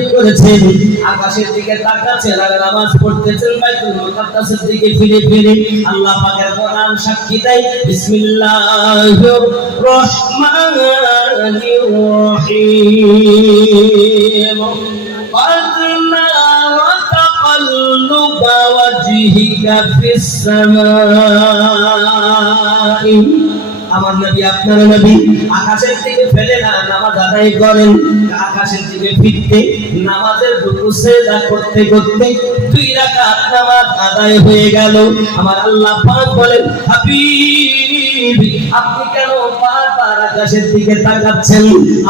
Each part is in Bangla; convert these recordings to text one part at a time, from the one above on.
নিয়ত করেছেন, আকাশের দিকে তাকাচ্ছেন আর নামাজ পড়তেছেন বাইতুল মুকাদ্দাসের দিকে ফিরে ফিরে। আল্লাহ পাকের কোরআন সাক্ষী দেয়, বিসমিল্লাহির রহমানির রহিম। আমার নবী আপনার নবী আকাশের দিকে ফেলে না নামাজ আদায় করেন, আকাশের দিকে ফিরতে নামাজের রুকু সিজদা করতে করতে 2 রাকাত নামাজ আদায় হয়ে গেল। আমার আল্লাহ পাক বলেন, হাবিব আপনি কেন বারবার আকাশের দিকে তাকাচ্ছেন?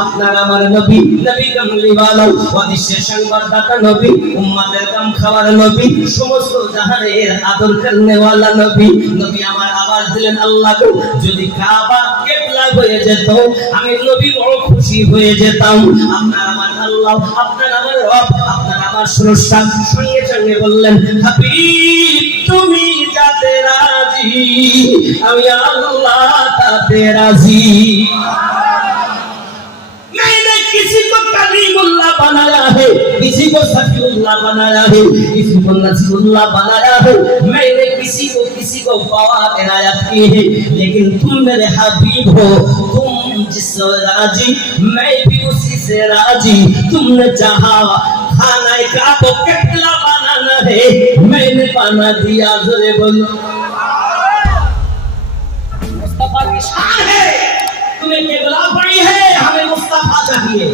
আপনার আমার নবী, নবী কামলিওয়ালা, ওয়াদিসের সংবাদদাতা নবী, উম্মতের কাম খাওয়ার নবী, সমস্ত জাহানের আদর করনেওয়ালা নবী। নবী আমার আওয়াজ দিলেন, আল্লাহ গো, যদি কাবা কিবলা হয়ে যেত আমি নবী বড় খুশি হয়ে যেতাম। আপনার আমার আল্লাহ, আপনার আমার রব, আপনার আমার স্রষ্টা সঙ্গে সঙ্গে বললেন, হাবিব তুমি যাতে রাজি আমি আল্লাহ তাতে রাজি। मैंने किसी को कलीमुल्लाह बनाया है, किसी को सफीउल्लाह बनाया है, किसी को नसीहुल्लाह बनाया है। मैंने किसी को फवाद इनायत की है, लेकिन तुम मेरे हबीब हो, तुम जिससे राजी मैं भी उसी से राजी। तुमने चाहा खाना काबा किबला बनाना है, मैंने बना दिया। जोरे बोलो, मुस्तफा की शान है, तुम्हें किबला पड़ी है, हमें मुस्तफा चाहिए।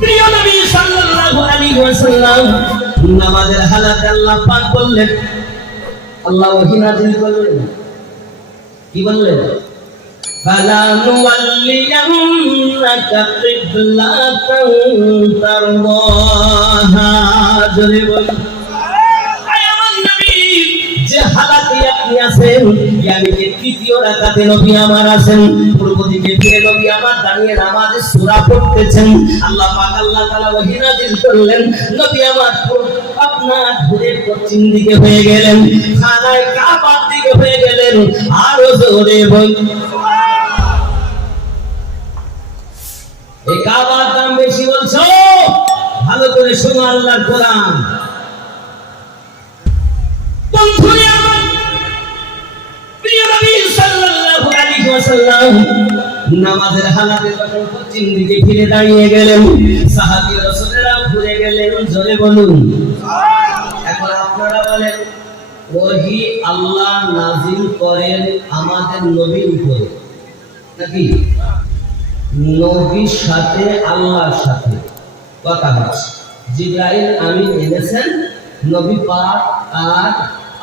প্রিয় নবী সাল্লাল্লাহু আলাইহি ওয়াসাল্লাম নামাজের হালাতে আল্লাহ পাক বললেন, আল্লাহ ওহী নাযিল করলেন, কি বললেন? ফালা নুওয়াল্লিয়ান্নাকা কিবলাতান তারদাহা। জোরে বলুন, যে হালাতে আপনি আছেন, ইয়ানি যে তৃতীয় রাকাতে নবী আমার আছেন, পূর্ব দিকে ফিরে নবী আমার দাঁড়িয়ে নামাজে সূরা পড়তেছেন। আল্লাহ পাক আল্লাহ তাআলা ওহী নাযিল করলেন, নবী আমার আপনার ঘুরে পশ্চিম দিকে হয়ে গেলেন, খানায় কাবার দিকে হয়ে গেলেন। আরো জোরে বলুন, এই কাবার দাম বেশি বলছো? ভালো করে শোনো আল্লাহর কোরআন। নামাজের হালাতে যখন পশ্চিম দিকে ফিরে দাঁড়িয়ে গেলেন, সাহাবী রাসূলেরা ঘুরে গেলেন। জোরে বলুন। এখন আপনারা বলেন, ওহী আল্লাহ নাযিল করেন আমাদের নবীর উপরে নাকি নবীর সাথে আল্লাহর সাথে কথা হচ্ছে? জিবরাইল আমিন এনেছেন, নবী পাক আর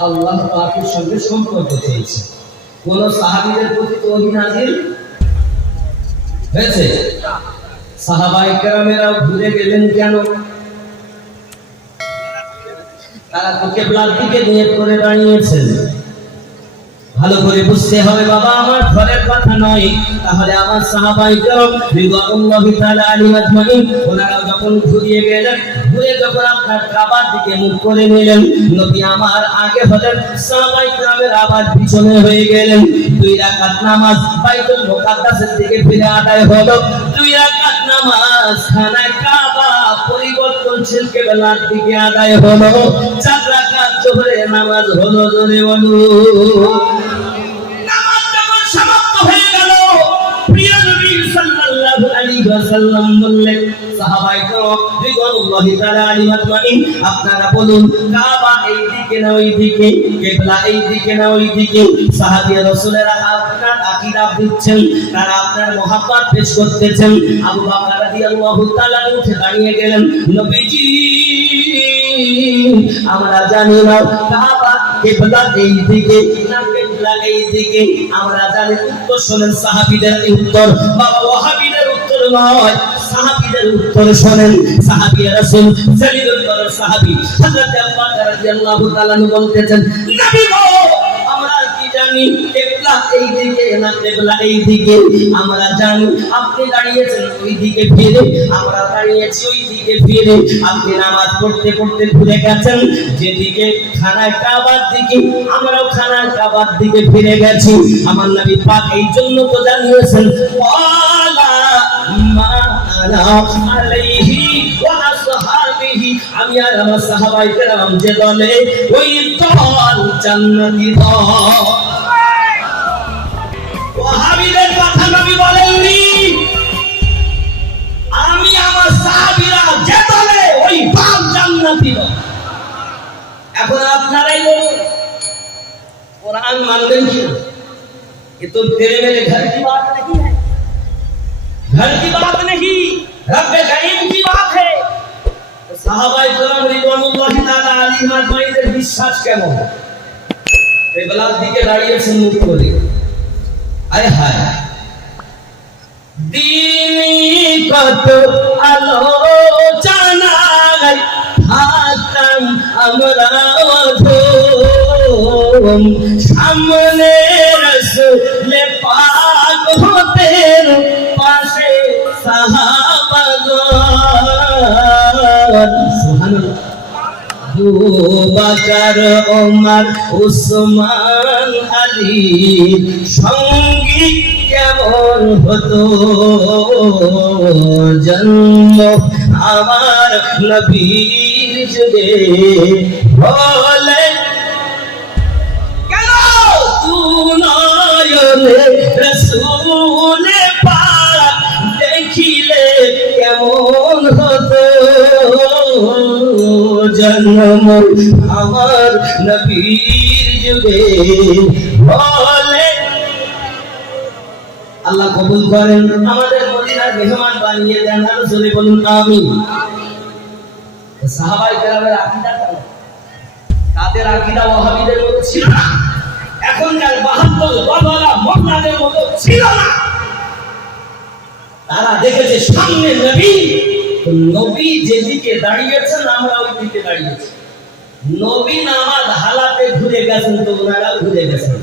আল্লাহ পাকের সঙ্গে সম্পর্ক চলছে। কোন সাহাবীদের প্রতি তো ওহী নাযিল হয়েছে? সাহাবায়ে কেরামেরা ঘুরে গেলেন কেন? তারা তো কিবলার দিকে নিয়ত করে দাঁড়িয়েছেন। ভালো করে বুঝতে হবে বাবা, আমার ঘরের কথা নয়। তাহলে আমার সাহাবায়ে কেরাম রিদওয়ানুল্লাহি তাআলা আলাইহিম আজমাইন ওনারা যখন ঘুরিয়ে গেলেন, ঘুরে যখন আপনার কাবার দিকে মুখ করে নিলেন, নবী আমার আগে হলেন, সাহাবায়ে কেরামের আবার পিছনে হয়ে গেলেন। 2 রাকাত নামাজ বাইতুল মুকাদ্দাসের দিকে ফিরে আদায় হলো। 2 রাকাত নামাজ খানায় কাবা পরিবর্তনশীল কিবলার দিকে আদায় হলো। 4 রাকাত যোহরের নামাজ হলো। জোরে বলুন। বললেন সাহাবায়ে কেরাম রিদওয়ানুল্লাহি তাআলা আলাইহিম আজমাইন, আপনারা বলুন কাবা এই দিকে না ওই দিকে, কিবলা এই দিকে না ওই দিকে? সাহাবী রাসূলেরা আপনার আকীদা দিচ্ছেন, তারা আপনার মহব্বত পেশ করতেছেন। আবু বকর রাদিয়াল্লাহু তাআলা উঠে দাঁড়িয়ে গেলেন, নবীজি আমরা জানি না কাবা কিবলা এই দিকে না কিবলা এই দিকে, আমরা জানি। উত্তর শোনেন সাহাবীদের উত্তর, বাবা ওয়াহাবীদের উত্তর নয়, সাহাবীদের উত্তর শোনেন। সাহাবী রাসূল জালিলুল কদর সাহাবী হযরত আবু বকর রাদিয়াল্লাহু তাআলা বলতেছেন, নবী গো আমরা কি জানি কিবলা এই দিকে না কিবলা এই দিকে, আমরা জানি আপনি দাঁড়িয়েছেন ওই দিকে ফিরে, আমরা দাঁড়িয়েছি ওই দিকে ফিরে। আপনি নামাজ পড়তে পড়তে ভুলে গেছেন যেদিকে খানায় কাবার দিকে, আমরাও খানায় কাবার দিকে ফিরে গেছি। আমার নবী পাক এই জন্য তো জানিয়েছেন ওয়ালা মা আনা আলাইহি ওয়া আসহাবিহি, আমি আর আমার সাহাবায়ে কেরাম যে দলে, ওই দল জান্নাতি দল। ওয়াহাবীদের কথা নবী বলেননি, আমি আমার সাহাবীরা যে দলে, ওই দল জান্নাতি দল। এখন আপনারাই বলুন कुरान मानते ही ये तो तेरे मेरे घर की बात नहीं है, घर की बात नहीं, रब्बे करीम की बात है। तो साहबाए किराम रिदवानुल्लाहि ताआला अलैहिम अजमाइনের বিশ্বাস কেমন? কেবলার দিকে দাঁড়িয়েছেন মুখ করে, আয় হায় দিনী কত আলোচনায় থাকতাম আমরা সামনে রাসূলে পাক হতেন, পাশে সাহাবাগণ। সুবহানাল্লাহ। আবু বকর ওমর উসমান আলী সঙ্গী কেমন হতো, জন্ম আমার নবীর যুগে হলে রসুলে পাক দেখিলে কেমন হতো, জন্ম আমার নবীর যুগে হলে। আল্লাহ কবুল করেন, আমাদের মদিনার মেহমান বানিয়ে দেন, আর জোরে বলুন আমিন। সাহাবায়ে কেরামের আকীদা কেমন? তাদের আকীদা ওয়াহাবীদের মতো ছিল না, এখনকার বাহাত্তর বাবারা মোল্লাদের মতো ছিল না। তারা দেখেছে সামনে নবী, নবী যেদিকে দাঁড়িয়েছেন আমরা ওই দিকে দাঁড়িয়েছি। নবী নামাজ হালাতে ঘুরে গেছেন তো ওনারাও ঘুরে গেছেন।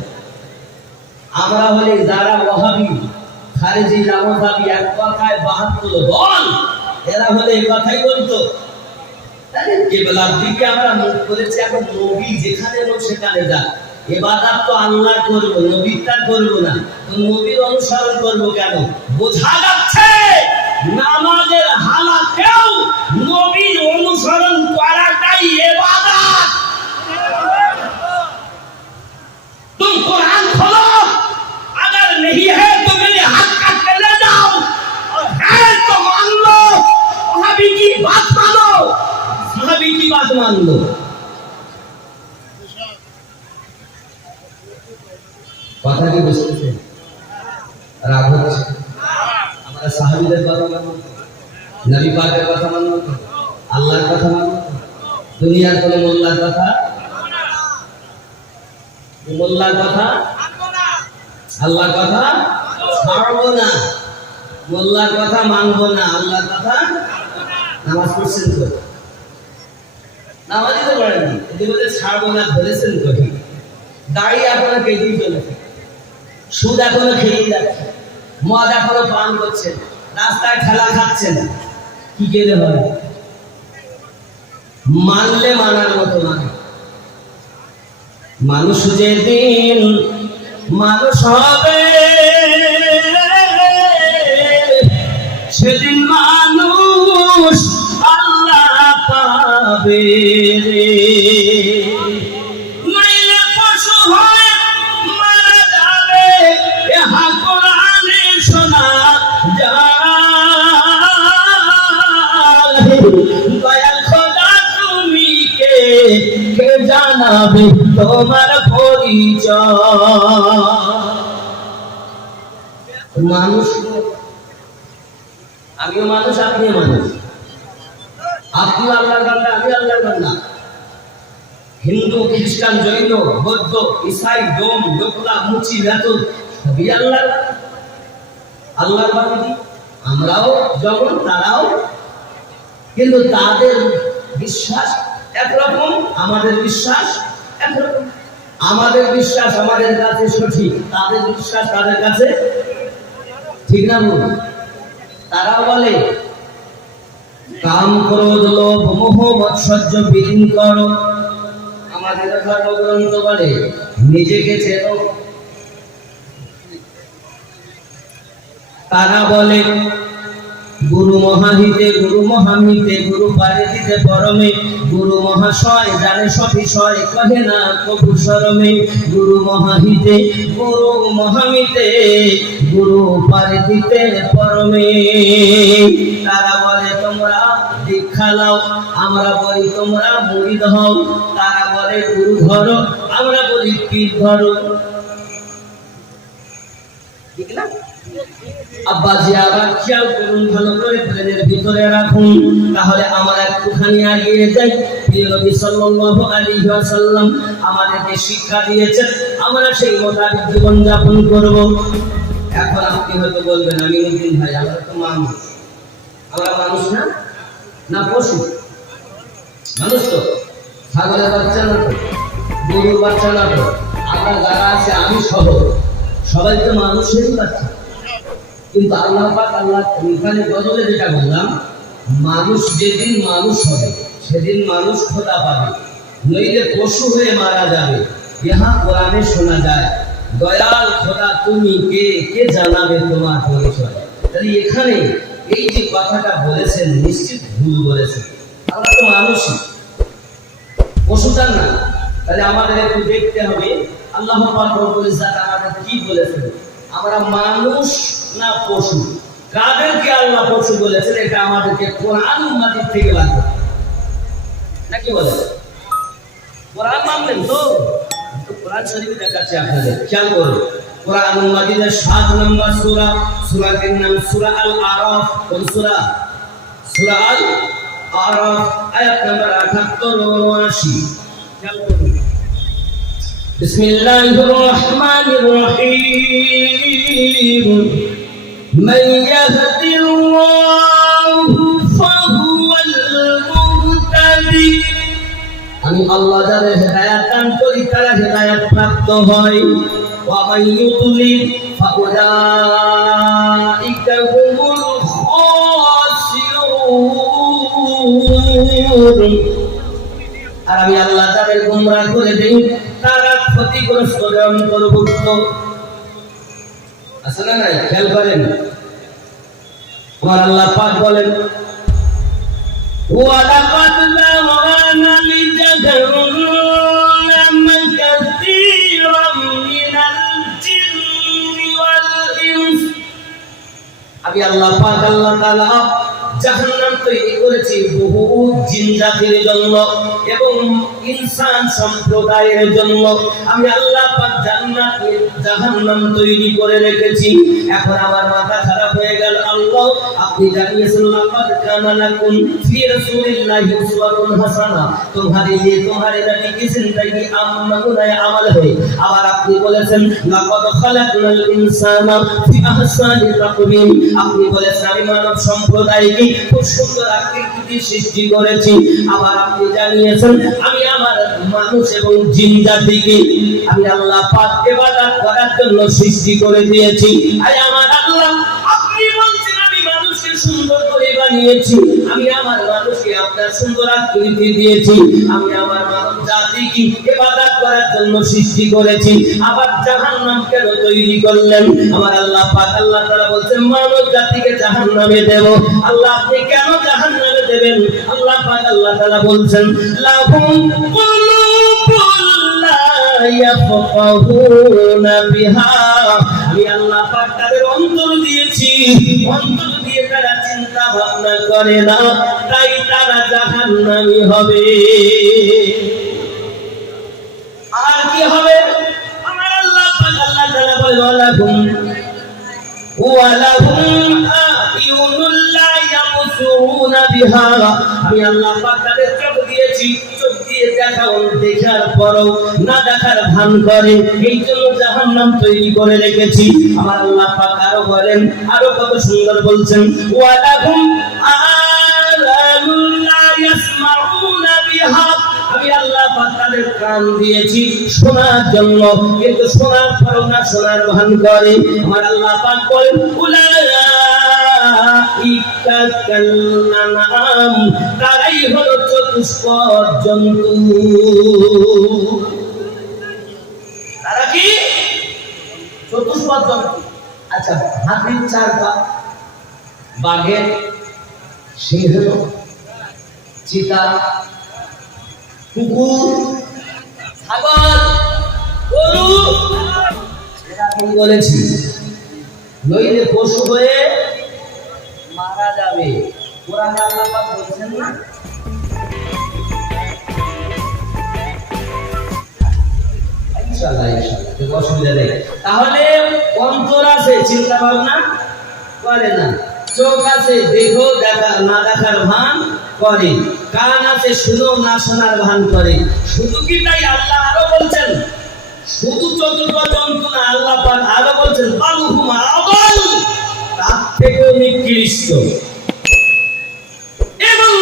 আমরা হলে যারা ওয়াহাবী খারিজি লামাযাবি এক কথায় 72 দল, এরা হলে এই কথাই বলতো, তাহলে কিবলার দিকে আমরা মুখ করেছি। এখন নবী যেখানে হোক সেখানে যা, ইবাদত তো আল্লাহ করব, নবীরটা করব না, তো নবীর অনুসরণ করব কেন? বোঝা যাচ্ছে নামাজের হালাতেও নবীর অনুসরণ করাটাই ইবাদত। तुम कुरान खोलो, अगर नहीं है तो मेरे हाथ काट के ले जाओ, और है तो मान लो, सहाबी की बात मानो, सहाबी की बात मान लो। কথা কি বুঝতেছেন? রাগ হচ্ছে? আমরা সাহাবীদের কথা মানব, নবী পাকের কথা মানব, আল্লাহর কথা মানব, দুনিয়ার কোন মোল্লার কথা, মোল্লার কথা আল্লাহর কথা ছাড়বো না, মোল্লার কথা মানবো না, আল্লাহর কথা। নামাজ পড়ছেন তো? নামাজই তো পড়েননি, যদি বলে ছাড়বো না ধরেছেন তো? দাড়ি এখনো কেটেই চলেছে, সুদ এখনো খেয়েই যাচ্ছে, মদ এখনো পান করছেন, রাস্তায় ঠেলা খাচ্ছেন, কি গেলে হবে? মানলে মানার মতো মানে। মানুষ যেদিন মানুষ হবে সেদিন মানুষ আল্লাহ পাবে রে, নাইলে পশু হয় মারা যাবে, ইহা কোরআনে শোনা যায়। দয়াল খোদা তুমি কে জানাবে তোমার পরিচয়? মানুষ, আমিও মানুষ, আপনিও মানুষ, আপনিও আল্লাহর বান্দা, আমি আল্লাহর বান্দা। হিন্দু, খ্রিস্টান, জৈন, বৌদ্ধ, ইসাই, ডোম, ডোকলা, মুচি, বেতন সবই আল্লাহর বান্দা, আল্লাহর বান্দি। আমরাও যেমন তারাও, কিন্তু তাদের বিশ্বাস একরকম, আমাদের বিশ্বাস একরকম। আমাদের বিশ্বাস আমাদের কাছে সঠিক, তাদের বিশ্বাস তাদের কাছে ঠিক না ভুল। তারা বলে কাম ক্রোধ লোভ মোহ মৎসর্য বিলীন করো। আমাদের ধর্মগ্রন্থ বলে নিজেকে চেনো। তারা বলে গুরু মহাহিতে গুরু মহামিতে গুরু পারিতে পরমে, গুরু মহাশয় জানে সবিষয় কহে না কবু শরমে। গুরু মহাহিতে গুরু মহামিতে গুরু পারিতে পরমে। তারা বলে তোমরা দীক্ষা লাও, আমরা বলি তোমরা মুরিদ হও। তারা বলে গুরু ধরো, আমরা বলি পীর ধরো। ঠিক না? আব্বাজি আবার খেয়াল করুন, ভালো করে ব্রেনের ভিতরে রাখুন, তাহলে আমরা একটুখানি এগিয়ে যাই। প্রিয় নবী সাল্লাল্লাহু আলাইহি ওয়াসাল্লাম আমাদেরকে শিক্ষা দিয়েছেন, আমরা সেই মোতাবেক জীবন যাপন করব। এখন আপনি হয়তো বলবেন আমি মুসলিম ভাই, আমরা তো মানুষ। আমরা মানুষ না, না পশু? মানুষ তো, ছাগলের বাচ্চা না তো, গরুর বাচ্চা না তো, আমরা যারা আছে আমি সহ সবাই তো মানুষেরই বাচ্চা। কিন্তু আল্লাহ পাক আল্লাহ এখানে বদলে যেটা বললাম, মানুষ যেদিন মানুষ হবে সেদিন মানুষ খোদা পাবে, নইলে পশু হয়ে মারা যাবে। ইহা কোরআনে শোনা যায়, দয়াল খোদা তুমি কে, কে জানাবে তোমার পরিচয়। তাহলে এখানে এই যে কথাটা বলেছেন নিশ্চিত ভুল বলেছেন। আমরা তো মানুষই, পশুটা না। তাহলে আমাদের একটু দেখতে হবে আল্লাহ পাক রব্বুল ইজ্জত আমাদের কি বলেছেন, আমরা মানুষ না পশু। কাদেরকে আল্লাহ পশু বলেছেন এটা আমাদেরকে কোরআন মাজিদ থেকে লাগবে নাকি বলে? কোরআন মানবেন তো? কোরআন শরীফে দেখাচ্ছে আপনাদের, খেয়াল করুন। কোরআন মাজিদের 7 নম্বর সূরা, সূরাটির নাম সূরা আল আরাফ। কোন সূরা? সূরা আল আরাফ, আয়াত নম্বর 78 ও 79। খেয়াল করুন। বিসমিল্লাহির রহমানির রহিম। من يهد الله فهو المهتدي। আমি আল্লাহ যাদের হেদায়েত দান করি তারা হেদায়েত প্রাপ্ত হয়। ওয়া মান ইউদ্লিল ফাউলাইকা হুমুল খাসিরুন। আর আমি আল্লাহ যাদের গোমরাহ করে দেই তারা ক্ষতিগ্রস্তদের অন্তর্ভুক্ত। আসলে না, খেয়াল করেন আমার আল্লাহ পাক বলেন ওয়ালাকাদ যাওয়ানা লিজাহান্নামা কাসীরাম মিনাল জিন্নি ওয়াল ইনস। আমি আল্লাহ পাক আল্লাহ তাআলা জাহান্নাম তৈরি করেছি বহু জিন জাতির জন্য এবং ইনসান সম্প্রদায়ের জন্য। আমি আল্লাহ পাক জান্নাত জাহান্নাম তৈরি করে রেখেছি। এখন আমার মাথা খারাপ হয়ে গেল, আল্লাহ আপনি জানিয়েছেন লাকাদ কানা লাকুম ফি রাসূলিল্লাহি উসওয়াতুন হাসানাহ, তোমারে নবী কি জিন্দেগি আমলুনায় আমল হয়। আবার আপনি বলেছেন লাকাদ খালাকনাল ইনসানা ফি আহসানি তাকওয়িম, আপনি বলেছেন আমি মানব সম্প্রদায়কে খুব সুন্দর আকৃতি সৃষ্টি করেছি। আবার আপনি জানিয়েছেন আমি আমার মানুষ এবং জিন জাতিকে আমি আল্লাহ পাক ইবাদত করার জন্য সৃষ্টি করে দিয়েছি। আয় আমার আল্লাহ, আপনি বলছেন আমি মানুষকে সুন্দর করে বানিয়েছি, আমি আমার মানুষকে আপনার সুন্দর আকৃতি দিয়েছি, আমি আমার মানব জাতিকে ইবাদত করার জন্য সৃষ্টি করেছি, আবার জাহান্নাম কেন তৈরি করলেন? আমার আল্লাহ পাক আল্লাহ তাআলা বলছেন মানব জাতিকে জাহান্নামে দেব। আল্লাহ আপনি কেন জাহান্নামে দেবেন? আল্লাহ পাক আল্লাহ তাআলা বলছেন লাহুম কুলুবুন লা ইয়াফকাহুনা বিহা। আমি আল্লাহ পাক তাদের অন্তর দিয়েছি, অন্তর দিয়ে তারা চিন্তা ভাবনা করে না, তাই তারা জাহান্নামী হবে। আর কি হবে? আমার আল্লাহ পাক আল্লাহ তাআলা বলেন ওয়ালাহুম আ'য়ুনুল লা ইয়াবসুরুনা বিহা। আমি আল্লাহ পাক তাদের চোখ দিয়েছি, চোখ দিয়ে দেখাও, দেখার পরও না দেখার ভান করে, এই জন্য জাহান্নাম তৈরি করে রেখেছি। আমার আল্লাহ পাক আরো বলেন, আরো কত সুন্দর বলছেন ওয়ালাহুম আ'লামুন লা ইয়াসমাউনা বিহা। আমি আল্লাহ পাক তাদের কান দিয়েছি শোনার জন্য, কিন্তু শোনার পরও না শোনার ভান করে। আমার আল্লাহ পাক বলেন উলাইকা কাল আনআম, তারাই হলো চতুষ্পদ জন্তু। তারা কি চতুষ্পদ জন্তু? আচ্ছা, হাতির 4 পা, বাঘের, সিংহ, চিতা, কুকুর, ছাগল, গরু, এরা আমি বলেছি নইলে পশু হয়ে মারা যাবে। কোরআনে আল্লাহ পাক বলছেন না? ইনশাআল্লাহ ইনশাআল্লাহ, কোনো অসুবিধা নেই। তাহলে অন্তর আছে, চিন্তা ভাবনা করে না। চোখ আছে, দেখো দেখা না দেখার ভান করে। কান আছে, শুনো না শোনার ভান করে। শুধু কি তাই? আল্লাহ আরো বলছেন শুধু চতুর্থ জন্তু না, আল্লাহ পাক আরো বলছেন বালুহুম আদাল, তার থেকেও নিকৃষ্ট। এবং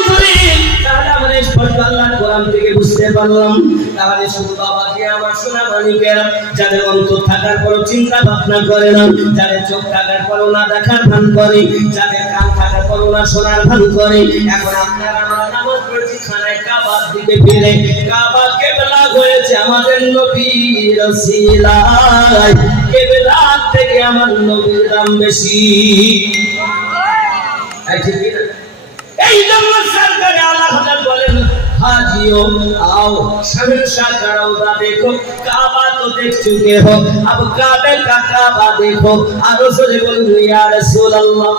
তাহলে আমরা স্পষ্ট আল্লাহর কোরআন থেকে বুঝতে পারলাম, তাহলে শুধু বাবাকে আমার সোনা মানিকেরা, যাদের অন্তর থাকার পরও চিন্তা ভাবনা করে না, যাদের চোখ থাকার পরও না দেখার ভান করে, যাদের কান থাকার পরও না শোনার ভান করে। এখন আপনারা আমরা নামাজ পড়ছি খানায় কাবার দিকে ফিরে, কাবা কিবলা হয়েছে আমাদের নবীর ওসিলায়, কিবলা থেকে আমার নবীর দাম বেশি। ঠিক কি না? এই জন্য সরকারে আল্লাহ হযরত বলেন হাজিও आओ शहंशाह का रौदा देखो, काबा तो देख चुके हो, अब काबे का काबा देखो। आरो से बोलूं या रसूल अल्लाह।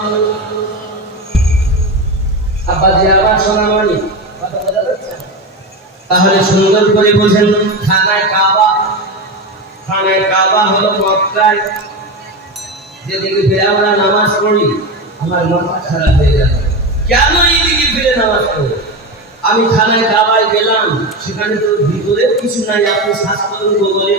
আব্বা জি আবার শোনামানি কথা বলা যাচ্ছে? তাহলে সুন্দর করে বোঝেন, খানায় কাবা হলো মক্কায়। যেদিকে ফিরে আমরা নামাজ পড়ি আমার মাথা খারাপ হয়ে গেল, কেন এইদিকে ফিরে নামাজ পড়ি? আমি খানায় কাবায় গেলাম, সেখানে তো ভিতরে কিছু নাই। আপনি শ্বাস করুন বলে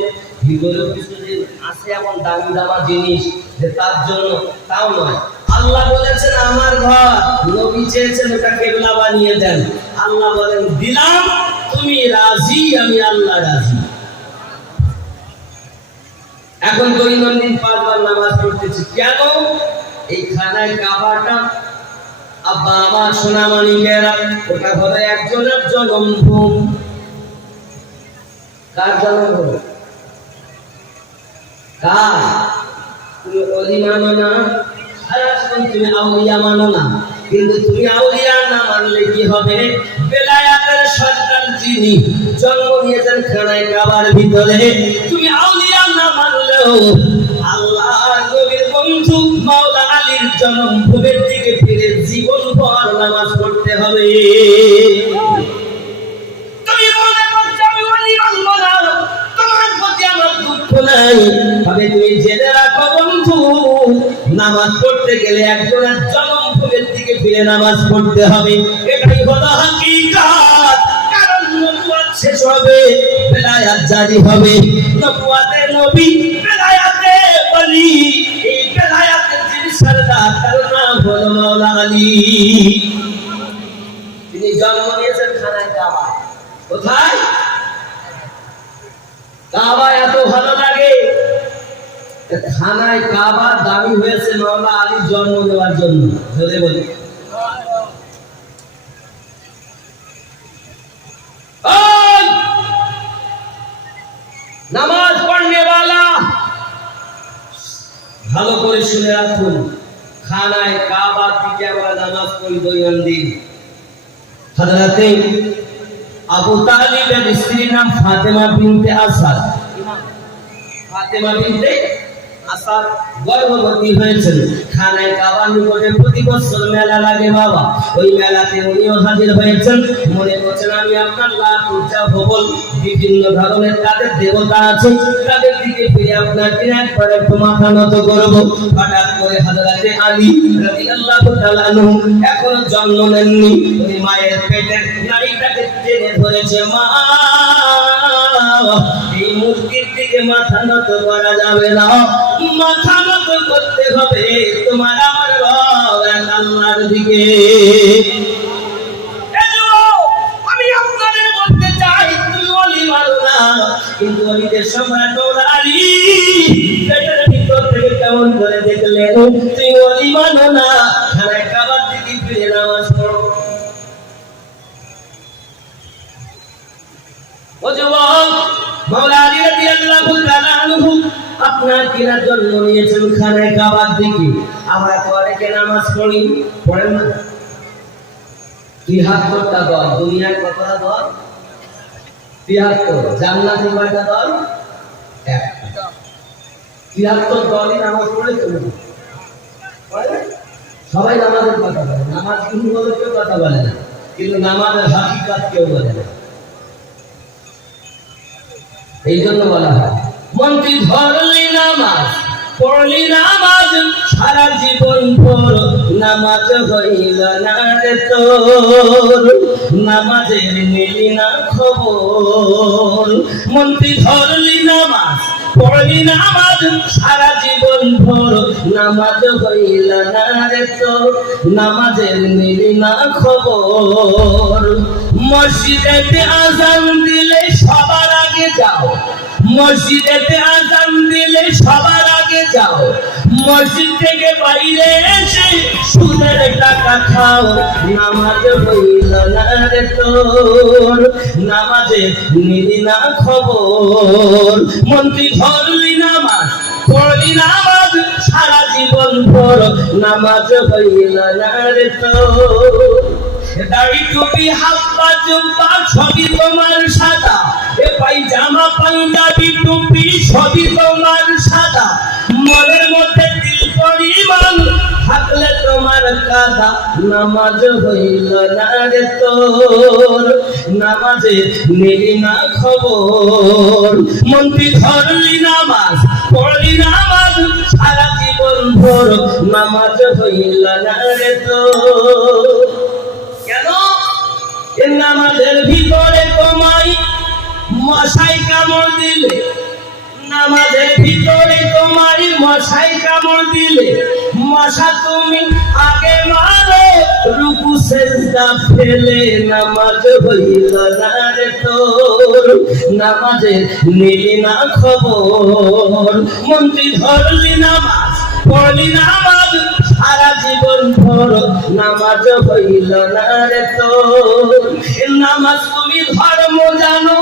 ভিতরেও কিছু যে আছে এমন দামি দামা জিনিস যে তার জন্য, তাও নয়। আল্লাহ বলেছেন আমার ঘর, নবী চেয়েছেন ওটা কিবলা বানিয়ে দেন। আল্লাহ বলেন দিলাম, তুমি রাজি, আমি আল্লাহ রাজি। এখন দৈনন্দিন 5 বার নামাজ পড়তেছি, কেন? এই খানায় কাবাটা আব্বা আমার সোনা মানিকেরা, ওটা হলো একজনের জন্মভূমি। কার জন্মভূমি? কার? তুমি ওলি মানো না, সারাক্ষণ তুমি আউলিয়া মানো না, কিন্তু তুমি আউলিয়া না মানলে কি হবে? বেলায়াতের সরকার যিনি জন্ম নিয়েছেন খানায় কাবার ভিতরে, তুমি আউলিয়া না মানলেও আল্লাহর নবীর বন্ধু মাওলা আলীর জন্মভূমির দিকে ফিরে জীবন ভর নামাজ পড়তে হবে। তুমি মনে করছো আমি ওলি মানবো না, তোমার প্রতি আমার দুঃখ নাই, তবে তুমি জেনে রাখো বন্ধু, নামাজ পড়তে গেলে একজনের জন্মভূমির দিকে ফিরে নামাজ পড়তে হবে। এটাই হলো হাকিকাত। কারণ নবুয়ত শেষ হবে, বেলায়াত জারি হবে। নবুয়তে নবী, বেলায়াতে ওলি। এই বেলায়াতের যিনি সরদার, তার নাম হলো মাওলা আলী। তিনি জন্ম নিয়েছেন খানায় কাবা। কোথায়? কাবা এত ভালো লাগে, খানায় কাবা দামি হয়েছে মাওলা আলী জন্ম দেওয়ার জন্য। জোরে বলি নামাজ পড়নে वाला ভালো করে শুনে রাখুন, খানায় কাবা থেকে আমরা নামাজ পড়ি দৈনন্দিন। হযরতে আবু তালিবের স্ত্রীর নাম ফাতেমা বিনতে আসাদ। ফাতেমা বিনতে আসাদ গর্ভবতী হয়েছেন। খানায় কাবার নিকটে প্রতি বছর মেলা লাগে বাবা, ওই মেলাতে উনিও হাজির হয়েছেন। মনে করছেন আমি আপনার লাখ উৎসব হবল, বিভিন্ন ধরনের তাদের দেবতা আছে, তাদের দিকে ফিরে আপনাকে একবার একটু মাথা নত করবো। হঠাৎ করে হযরতে আলী রাদিয়াল্লাহু তাআলা আনহু এখনো জন্ম নেননি, ওই মায়ের পেটের নারীটাকে টেনে ধরেছে, মা এই মূর্তির দিকে মাথা নত করা যাবে না, মাথা নত করতে হবে তোমার আমার রব এক আল্লাহর দিকে। আমি আপনাদের বলতে চাই, তুমি ওলি মানো মেনু, তুই ওলি মানো না, খানায় কাবার দিকে ফিরে নামাজ পড়ো। ও যুবক, মাওলা আলী রাদিয়াল্লাহু তাআলা আনহু আপনার কিনা জন্ম নিয়েছেন খানায় কাবার দিকে। আমরা তো অনেকে নামাজ পড়ি, পড়েন না? ৭৩টা দল, দুনিয়ার কতটা দল? ৭৩। জান্নাতে কয়টা দল? একটা। ৭৩ দলই নামাজ পড়ে চলে। সবাই নামাজের কথা বলে, নামাজ কিন্তু বলে কেউ কথা বলে না, কিন্তু নামাজের হাকিকাত কেউ বলে না। এই জন্য বলা হয় মন্ত্রী ধরলি নামাজ, পড়লি নামাজ, সারা জীবন পর নামাজ হইল না রে তোর, নামাজের নিলি না খবর। মন্ত্রী ধরলি নামাজ, পড়লি নামাজ, সারা জীবন ভর নামাজ হইল না রে তোর, নামাজের নিলি না খবর। মসজিদেতে আযান দিলে সবার আগে যাও, মসজিদেতে আযান দিলে সবার আগে যাও, মসজিদ থেকে বাইরে এসে সুদের টাকা খাও, নামাজ হইল না রে তোর, নামাজে নিলি না খবর। মন্ত্রী ধরলি নামাজ, পড়লি নামাজ, সারা জীবন ভর নামাজ হইল না রে তোর। দাড়ি টুপি হাত পা জুব্বা সবই তোমার সাদা, এ পায়জামা পাঞ্জাবি টুপি সবই তোমার সাদা, মনের মধ্যে দিল পরিমাণ থাকলে তোমার কাদা, নামাজ হইল না রে তোর, নামাজে নিলি না খবর। মন্ত্রী ধরলি নামাজ, পড়লি নামাজ, সারা জীবন ভর নামাজ হইল না রে তোর। কেন? এ নামাজের ভিতরে তোমায় মশাই কামড় দিলে, নামাজের ভিতরে তোমায় মশাই কামড় দিলে, মশা তুমি আগে মারো, রুকু সেজদা ফেলে নামাজ হইল না রে তোর, নামাজে নিলি না খবর। মন্ত্রী ধরলি নামাজ, পড়লি নামাজ, সারা জীবন ভর নামাজ হইল না রে তোর। নামাজ তুমি ধর্ম জানো,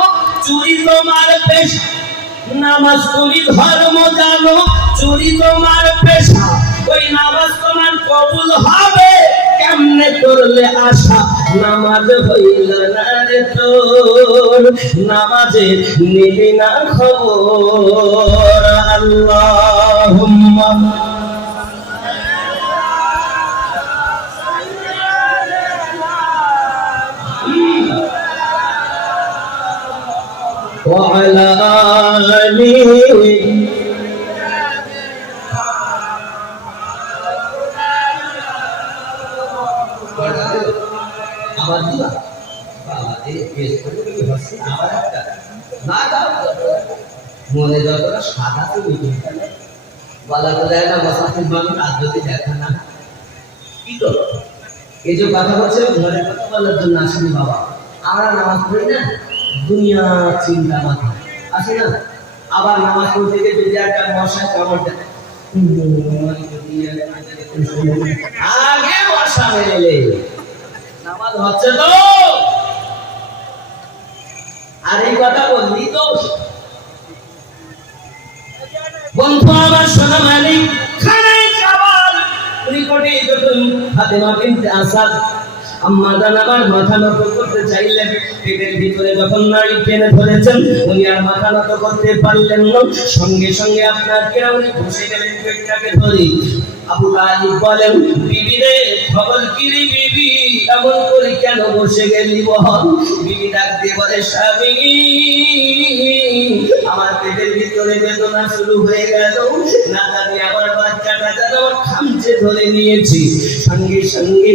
চুরি তোমার পেশা, নামাজ তুমি ধর্ম জানো, চুরি তোমার পেশা, ওই নামাজ তোমার কবুল হবে কেমনে করলে আশা, নামাজ হইল না রে তোর, নামাজে নিলি না খবর। আল্লাহুম্মা وعلى آله আবার দিবা বাবা এই পেজ করে কি হচ্ছে আবার একটা না দাও মনে যতটা সাদা তুমি এখানে বলা বলে না মাসাফির মানুষ আদতে দেখা না কি তো এই যে কথা বলছে ঘরে কথা বলার জন্য আসেনি বাবা, আমরা নামাজ পড়ি না দুনিয়া চিন্তা মাথা আসে না, আবার নামাজ পড়তে গিয়ে যদি একটা মশা কামড় দেয় আগে মশা মেলে নামাজ হচ্ছে তো। আর এই কথা বললি তো বন্ধু আমার সোনা মালিক খানায় কাবার নিকটে যখন ফাতেমা বিনতে আসাদ আম্মা জান আমার মাথা নত করতে চাইলেন, পেটের ভিতরে যখন নাড়ি টেনে ধরেছেন উনি আর মাথা নত করতে পারলেন না, সঙ্গে সঙ্গে আপনার কেউ বসে গেলেন পেটটাকে ধরে। আবু তালিব বলেন বিবি রে খবর কি রে বিবি, এমন করে কেন বসে গেলি বল? বিবি ডাক দিয়ে বলে স্বামী আমার পেটের ভিতরে বেদনা শুরু হয়ে গেল, না জানি আমার বাচ্চাটা যেন আমার খামচে ধরে নিয়েছি। সঙ্গে সঙ্গে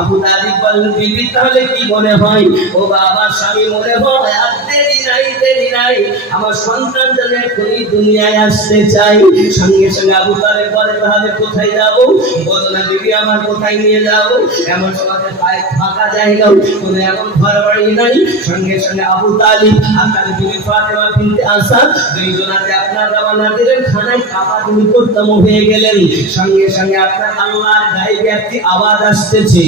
আবু তালিব বলেন বিবি তাহলে কি মনে হয়? ও বাবা স্বামী মনে হয় আর দেরি দেরি নাই, আমার সন্তান যেন এখনই দুনিয়ায় আসতে চাই। সঙ্গে সঙ্গে আবু তালেব বলে তাহলে কোথায় যাবো? বলো না বিবি আমার কোথায় নিয়ে যাবো? এমন সময় পায়ে ফাঁকা জায়গা, কোনো এমন ঘর বাড়ি নাই। সঙ্গে সঙ্গে আবু তালিব আর তার বিবি ফাতেমা বিনতে আসাদ দুইজনাতে আপনার রওনা দিলেন খানায় কাবার নিকটতম হয়ে গেলেন। সঙ্গে সঙ্গে আপনার আল্লাহর গায়েবে একটি আওয়াজ আসতেছে,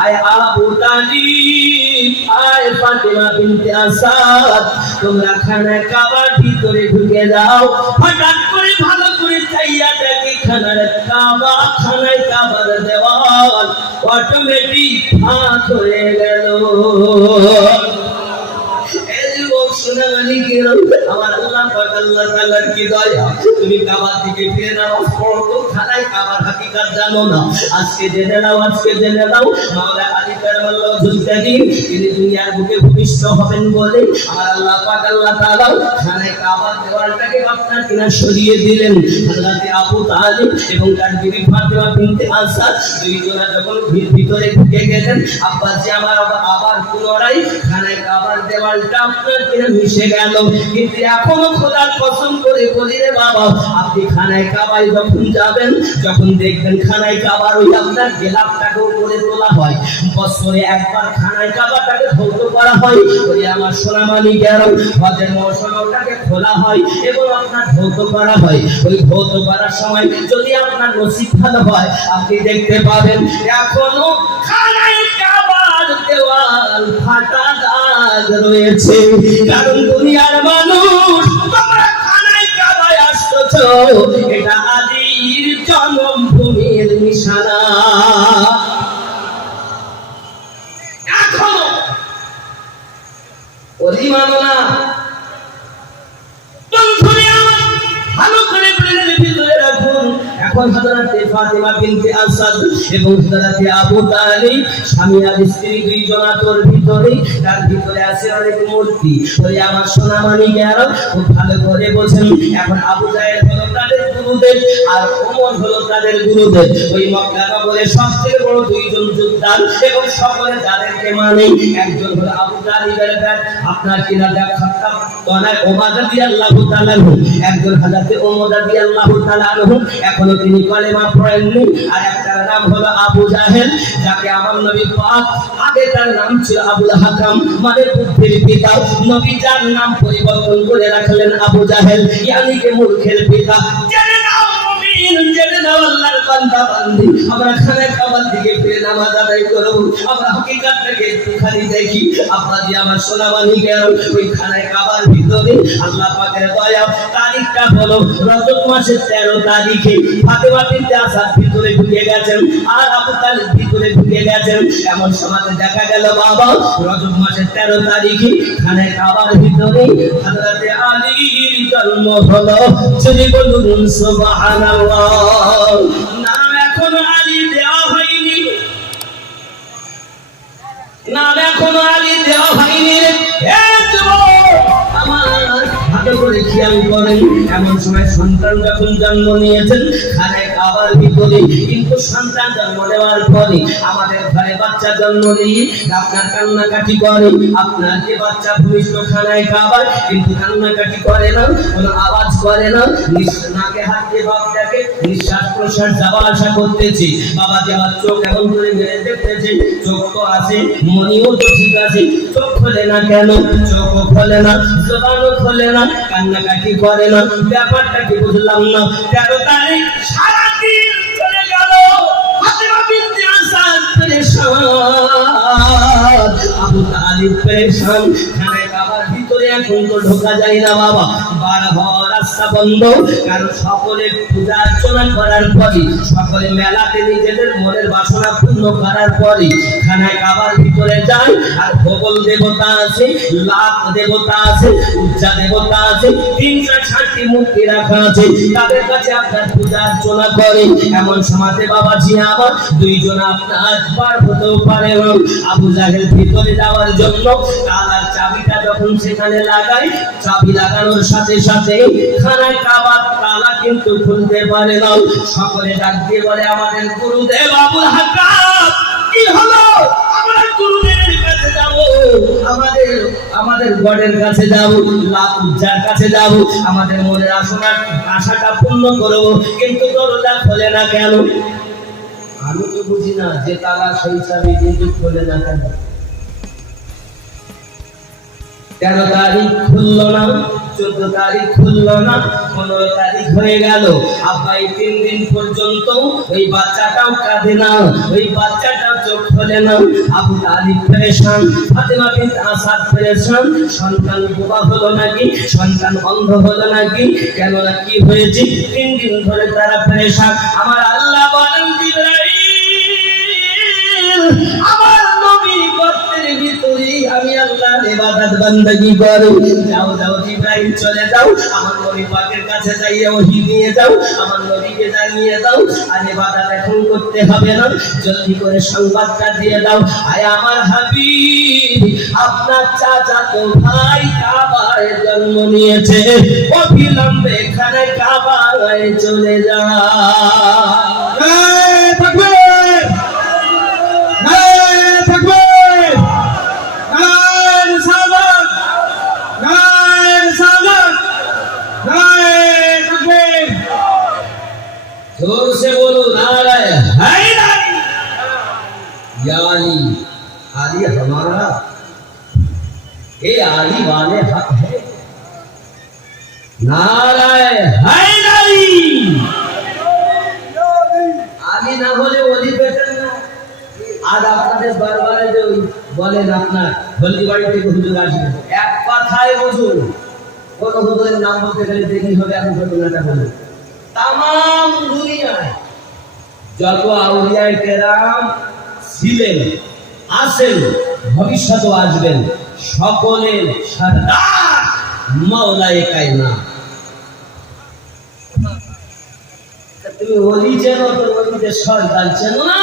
আয় আবু তালিব, আয় ফাতেমা বিনতে আসাদ, তোমরা খানায় কাবার ভিতরে ঢুকে যাও। হঠাৎ করে ভালো করে চাইয়া দেখি খানার কাবা, খানায় কাবার দেওয়াল অটোমেটিক ফাঁক হয়ে গেল। আমার আল্লাহ পাক আল্লাহ তাআলার কি দয়া, তুমি কাবার দিকে ফিরে নামাজ পড়ো, খানায় কাবার হাকিকত জানো না, আজকে জেনে নাও, আজকে জেনে নাও। মাওলা আলী কারামাল্লাহু যুলতানি তিনি দুনিয়ার বুকে ভূমিষ্ঠ হবেন বলে আমার আল্লাহ পাক আল্লাহ তাআলা খানায় কাবার দেওয়ালটাকে আপনার কিনা সরিয়ে দিলেন। হযরত আবু তালিব এবং তার বিবি ফাতেমা বিনতে আসাদ দুইজনা যখন ভিতরে ঢুকে গেলেন, আব্বাজি আমার আবার পুনরায় খানায় কাবার দেওয়ালটা আপনার কিনা মিশে গেল। কিন্তু এখনো খোদার কসম করে বলি রে বাবা, আপনি খানায় কাবায় যখন যাবেন, যখন দেখবেন খানায় কাবার ওই আপনার গেলাপটাকে উপরে তোলা হয়, বছরে একবার খানায় কাবাটাকে ধৌত করা হয়, ওই আমার সোনামানি গেরো হজের মৌসুমে ওটাকে খোলা হয় এবং আপনার ধৌত করা হয়। ওই ধৌত করার সময় যদি আপনার নসিব ভালো হয়, আপনি দেখতে পাবেন এখনো খানায় কাবার দেওয়াল ফাটা দাগ রয়েছে। কারণ দুনিয়ার মানুষ তোমরা খানায় কাবায় আসছো, এটা আদির জন্মভূমির নিশানা। এখনো ওলি মানো না, ভালো করে প্লেনের ভিতরে রাখুন। এখন হযরত ফাতেমা বিনতে আসাদ এবং হযরত আবু তালিব স্বামী আর স্ত্রী দুইজনা তোর ভিতরে, তার ভিতরে আছে অনেক মূর্তি। ওই আমার সোনামানি গেরো খুব ভালো করে বোঝেন। এখন আবু জাহেল হলো তাদের গুরুদেব আর ওমর হলো তাদের গুরুদেব। ওই মক্কা নগরের সবচেয়ে বড় দুইজন যোদ্ধা এবং সকলে যাদেরকে মানে, একজন হলো আবু তালিবের ব্যাট আপনার কিনা দেখ খাত্তাব তনায় ওমর রাদিয়াল্লাহু তাআলা, একজন হযরত ওমর রাদিয়াল্লাহু তাআলা এখনো তিনি কালেমা পড়েননি। আর একটার নাম হলো আবু জাহেল, যাকে আমার নবী পাক আগে তার নাম ছিল আবুল হাকাম, মানে বুদ্ধির পিতা। নবী যার নাম পরিবর্তন করে রাখলেন আবু জাহেল, ইয়ানি কে মূর্খের পিতা। জেনে নাও মুমিন, জেনে নাও আল্লাহর বান্দা বান্দি, আমরা খানায় কাবার দিকে ফিরে নামাজ আদায় করব। আমরা হাকিকতটাকে একটুখানি দেখি। আপনাদের আমার সোনামানি গেল ওই খানায় কাবার ভিতরে আল্লাহ পাকের দয়া, তারিখটা হলো রজব মাসের 13 তারিখে ফাতেমা বিনতে আসাদ ভিতরে ঢুকে গেছেন আর আবু তালিব ভিতরে ঢুকে গেছেন। এমন সময় দেখা গেল বাবা রজব মাসের 13 তারিখে খানায় কাবার ভিতরে হযরত আলীর জন্ম হলো। যদি বলুন সুবহানাল্লাহ। নাম এখনো আলী দেওয়া হয়নি, নাম এখনো আলী দেওয়া হয়নি। ভালো করে খেয়াল করেন, এমন সময় সন্তান যখন জন্ম নিয়েছেন খানায় কাবার ভিতরে, কিন্তু সন্তান জন্ম নেওয়ার পরে আমাদের ঘরে বাচ্চা জন্ম নিয়ে আপনার কান্নাকাটি করে। আপনার যে বাচ্চা ভূমিষ্ঠ খানায় কাবার, কিন্তু কান্নাকাটি করে না, কোনো আওয়াজ করে না, নাকে হাত দিয়ে বাপ দেখে, নিঃশ্বাস প্রশ্বাস যাওয়া আসা করতেছে। বাবা যে আমার চোখ এমন করে মেরে দেখতেছে, চোখ তো আছে, মনিও তো ঠিক আছে, চোখ খোলে না কেন? চোখও খোলে না, জবানও খোলে না, কান্নাকাটি করে না, ব্যাপারটা কি বুঝলাম না। 13 তারিখ সারাদিন চলে গেল, ফাতেমা বিনতে আসাদ পেরেশান, আবু তালিব পেরেশান। খানায় কাবার ভিতরে এখন তো ঢোকা যায় না বাবা, বারবার রাস্তা বন্ধ। কারণ সকলে পূজা অর্চনা করার পরে, সকলে মেলাতে নিজেদের মনের বাসনা পূর্ণ করার পরে খানায় কাবার ভিতরে যায়। আর ভোগল দেবতা আছে, লাত দেবতা আছে, উজ্জা দেবতা আছে, 360টি মূর্তি রাখা আছে, তাদের কাছে আপনার পূজা অর্চনা করে। এমন সমাজে বাবাজি আমার দুইজন আপনার পার হতেও পারে। আবু জাহেল ভিতরে যাওয়ার জন্য তালার চাবিটা যখন সেখানে লাগায়, চাবি লাগানোর সাথে সাথে খানায় কাবার তালা কিন্তু খুলতে পারে না। সকলে ডাক দিয়ে বলে আমাদের গুরুদেব আবুল হাকাম কি হলো? আমরা গুরুদেবের কাছে যাব, আমাদের গডের কাছে যাব, লাকুজার কাছে যাব, আমাদের মনের আশাটা পূর্ণ করব, কিন্তু দরজা খোলে না কেন? আমি তো বুঝি না যে তালা সেই চাবি কিন্তু খোলে না কেন? 13 তারিখ খুললো না, 14 তারিখ খুললো না, 15 তারিখ হয়ে গেল, আব্বাই 3 দিন পর্যন্ত ওই বাচ্চাটাও কাঁদে না, ওই বাচ্চাটাও চোখ খোলে না। আবু তালিব পেরেশান, ফাতেমা বিনত আসাদ পেরেশান, সন্তান বোবা হলো নাকি, সন্তান অন্ধ হলো নাকি, কেন না কি হয়েছে? 3 দিন ধরে তারা পেরেশান। আমার আল্লাহ বলেন, জিবরাইল আমার নবীর গর্তের ভিতরে আমি আল্লাহর ইবাদত বান্দাগি করি, যাও যাও জিবরাইল চলে যাও, আমার নবী পাকের কাছে যাইয়ে ওহী নিয়ে যাও, আমার নবীকে জানিয়ে দাও আর ইবাদত এখন করতে হবে না, জলদি করে সংবাদটা দিয়ে দাও, আয় আমার হাবিব আপনার চাচাতো ভাই কাবায় জন্ম নিয়েছে, অবিলম্বে এখানে কাবায় চলে যাও। जोर से बोलो नारे हैदरी। या अली, अली हमारा, ये अली वाले हक है। नारे हैदरी। अली ना बोले ओली पेटन ना। आज আপনাদের বারবারে যে বলেন আপনার হলদিবাড়ি থেকে হুজুর আসবে, এক কথায় বুঝুন, কোন হুজুরের নাম বলতে গেলে দেরি হবে, আমি ঘটনাটা বলি। তামাম দুনিয়ায় যত আউলিয়ায়ে কেরাম ছিলেন, আছেন, ভবিষ্যতে আসবেন, সকলের সরদার মাওলায়ে কায়নাত। তুমি ওলি চেনো তো ওলিদের সরদার চেনো না?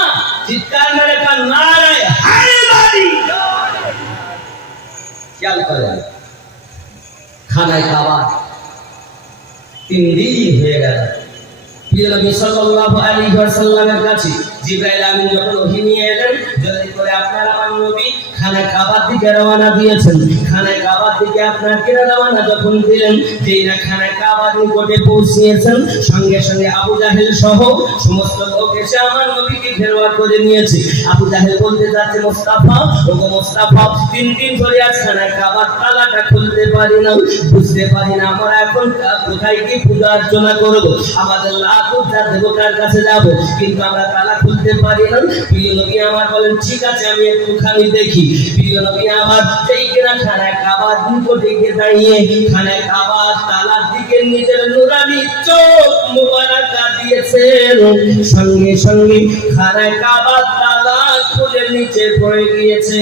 চিৎকার মেরে কান নারে হায়দারি। খেয়াল করেন, খানায় কাবা 3 দিন হয়ে গেল। প্রিয় নবী সাল্লাল্লাহু আলাইহি ওয়াসাল্লামের কাছে জিবরাইল আমিন যখন ওহী নিয়ে এলেন, জলদি করে আপনার আমার নবী খানায় কাবার দিকে রওনা দিয়েছেন। খানায় কাবার দিকে আপনার কিরা রওনা যখন দিলেন, যেই না খানায় কাবার নিকটে পৌঁছিয়েছেন, সঙ্গে সঙ্গে আবু জাহেল সহ সমস্ত লোক এসে আমার নবীকে ঘেরাও করে নিয়েছে। আবু জাহেল বলতে যাচ্ছে, মুস্তাফা, ওগো মুস্তাফা, 3 দিন ধরে আজ খানায় কাবার তালাটা খুলতে পারি না, বুঝতে পারি না আমরা এখন কোথায় কি পূজা অর্চনা করব, আমাদের লাকুজার দেবতার কাছে যাব, কিন্তু আমরা তালা খুলতে পারি না। প্রিয় নবী আমার বলেন, ঠিক আছে আমি একটুখানি দেখি। প্রিয় নবী আমার যেই কিনা খানায় কাবার নিকটে গিয়ে দাঁড়িয়ে খানায় কাবার তালার দিকে নিজের নুরানি চোখ মুবারক দিয়েছেন, সঙ্গে সঙ্গে খানায় কাবার তালা খুলে নিচে পড়ে গিয়েছে।